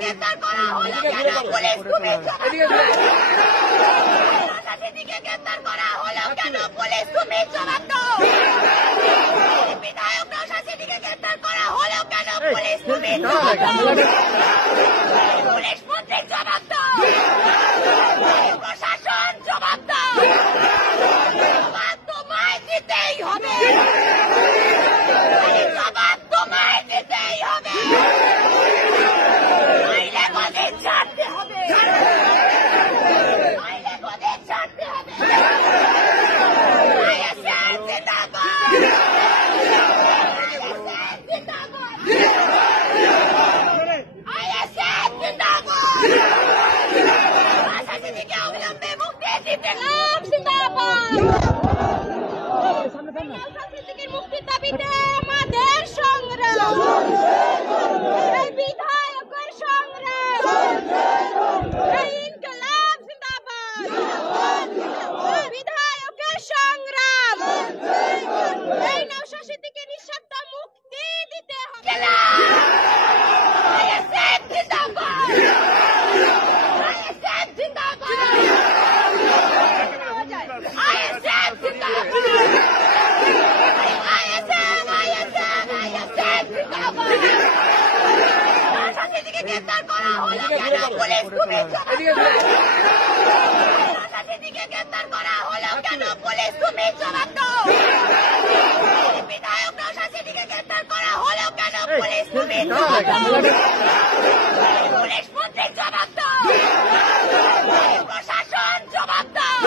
গ্রেফতার করা হলো কেন? পুলিশ তুমি গ্রেফতার করা হলো কেন? পুলিশ তুমি জবাব দাও। বিধায়ক নওশাদ সিদ্দিকীকে গ্রেফতার করা হলো কেন? পুলিশ তুমি জবাব দাও। পুলিশ মন্ত্রী জবাব দাও। প্রশাসন জবাব দাও। জবাব তোমায় দিতেই হবে। জবাব তোমায় দিতেই হবে। নইলে গদি ছাড়তে হবে। নইলে গদি ছাড়তে হবে। আইএসএফ জিন্দাবাদ। আইএসএফ জিন্দাবাদ। আইএসএফ জিন্দাবাদ। নওশাদ সিদ্দিকী অবিলম্বে মুক্তি দিতে হবে। জিন্দাবাদ। নওশাদ সিদ্দিকীর মুক্তির দাবিতে আমাদের সংগ্রাম। এই বিধায়কের সংগ্রাম। এই ইনকিলাব জিন্দাবাদ। বিধায়কের সংগ্রাম। এই নওশাদ সিদ্দিকীর নিঃশর্ত মুক্তি দিতে হবে। আইএসএফ জিন্দাবাদ। আইএসএফ জিন্দাবাদ। আইএসএফ জিন্দাবাদ। গ্রেফতার করা হলো কেন? পুলিশ তুমি নওশাদ সিদ্দিকীকে গ্রেফতার করা হলো কেন? পুলিশ তুমি জবাব দাও। বিধায়ক নওশাদ সিদ্দিকীকে গ্রেফতার করা হলো কেন? পুলিশ তুমি জবাব দাও। পুলিশ মন্ত্রী জবাব দাও। প্রশাসন জবাব দাও।